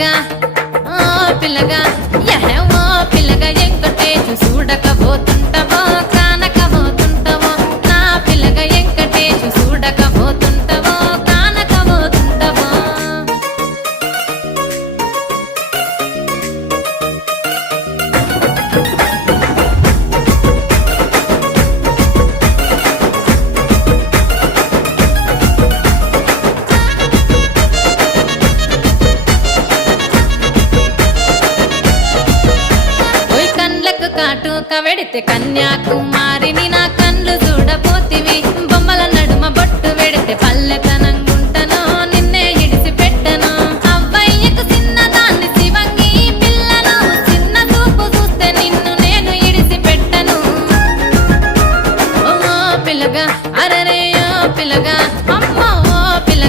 పిల్లగా ఓ పిల్లగా యహో పిల్లగా ఎంకటేశు చూడకపోతుంటవో కానకపోతుంటవో నా పిల్లగా ఎంకటేశు చూడకపోతుంటవో కానకపోతుంటవో ఓయ్ కండ్లకు కాటుక వెడితే కన్యాకుమారి